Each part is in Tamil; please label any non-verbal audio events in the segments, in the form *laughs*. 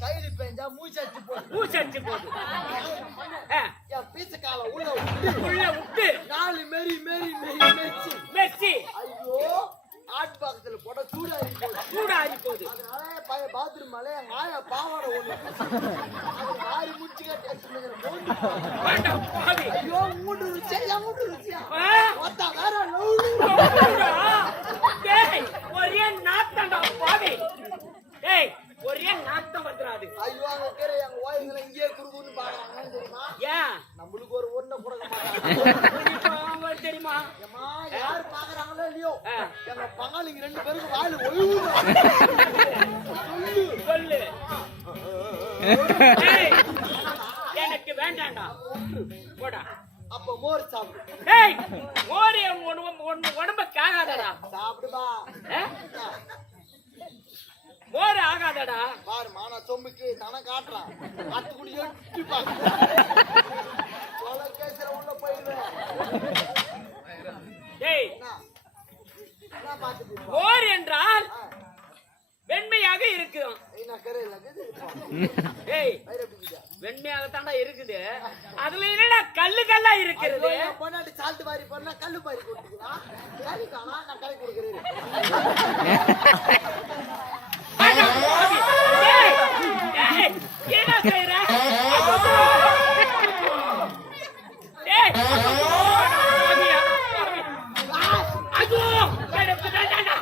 கைது பெஞ்சா மூச்சடிச்சு பூசடிச்சு போகுது ஆ, என் பீச்ச காலை உள்ள விட்டு. உள்ள விட்டு. நாலு மெரி மெரி மெரி மெரிச்சு. மெர்சி ஐயோ ஹாட் பாக்ஸ்ல போட சூடாகி போகுது. சூடாகி போகுது. அதனால பையன் பாத்ரூம் மேல எங்க ஆயா பாவாடை ஒண்ணு அது வாரி முடிச்சு கட்டி ஐயோ மூட்டு ருச்சியா மூட்டு ருச்சியா ஒத்தா வேற லவ்லு போடா. டேய், ஒரே நாத்தம்டா பாவி டேய் ஒரே நாத்தம் வந்துடாது. ஐயோ அங்க இருக்கிற எங்க ஓயங்களை இங்கேயே குறுகுன்னு பாக்குறாங்க தெரியுமா? ஏன் நம்மளுக்கு ஒரு ஒண்ணை கொடுக்க மாட்டாங்க. தெரியுமா? ஏம்மா, யாரு பாக்குறாங்களோ இல்லையோ. எங்க பங்காளிங்க ரெண்டு பேருக்கு வாயில ஒழுங்கு சொல்லு. எனக்கு வேண்டாம்டா. போடா. அப்ப மோர் சாப்பிடு. டேய் மோர் உடம்பு- உடம்பு- உடம்புக்கு ஆகாதடா. சாப்பிடுமா? மோர்? ஆகாதடா பாருமா நான் சொம்புக்கு தன காட்டுறான். அத்து குடி எட்டி பாக்க கேசர உள்ள போயிடுவேன். டேய்? மோர் என்றால் வெண்மையாக இருக்கும். நான் கரையில இருக்குது. அதுல என்னடா கல்லு கல்லா இருக்கிறது? பொண்டாட்டி சால்ட் வாரி போனா கல்லு வாரி கொடுத்துக்கலாம் நான் கை கொடுக்குறேன் அட பாவி. டேய், டேய், என்ன செய்ற? டேய், பாவியா, பாவி. ஐயோ, எனக்கு வேண்டாம்டா.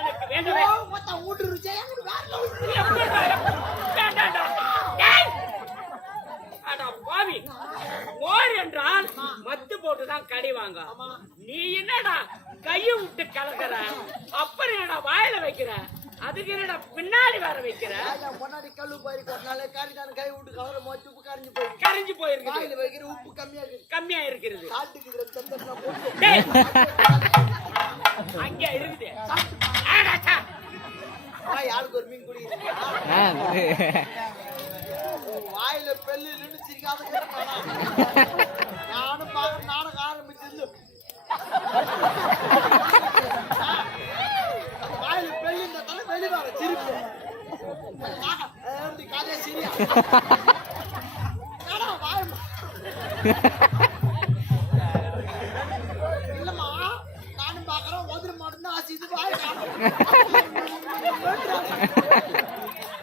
எனக்கு வேண்டவே மொத்தம் ஊட்டு ருச்சியா எனக்கு வேற லவ்லு. வேண்டாம்டா. டேய். அட பாவி. மோர் என்றால் மத்து கடிவாங்க நீ என்னடா கைய விட்டு கலக்குற? அப்புறம் என்னடா வாயில வைக்கிற? அதுக்கு என்னடா பின்னாடி வேற வைக்கிற? பொண்டாட்டி கல்லு பாரி கொட்டினாலே காரிக்கான கை விட்டு கவலை மொச்சு உப்பு கரைஞ்சு போயிருக்கு. கரைஞ்சு போயிருக்குது. வாயில வைக்கிற உப்பு கம்மியா இருக்கு. கம்மியா இருக்கிறது இதுல சத்தத்துல போட்டு. அங்க இருக்குது? யாருக்கு ஒரு மீன் குடிக்கிறீங்க வாயில பெல்லு சிரிக்காம? *laughs* நானும் பாக்குற நாடகம் ஆரம்பிச்சது *laughs* வாயில பெல்லு இந்த தலை வெளி வர சிரிப்பு கதையா சிரியா? இல்லம்மா நானும் பாக்குறேன் ஒதுரு மட்டும்தான் ஆசி இது வாய்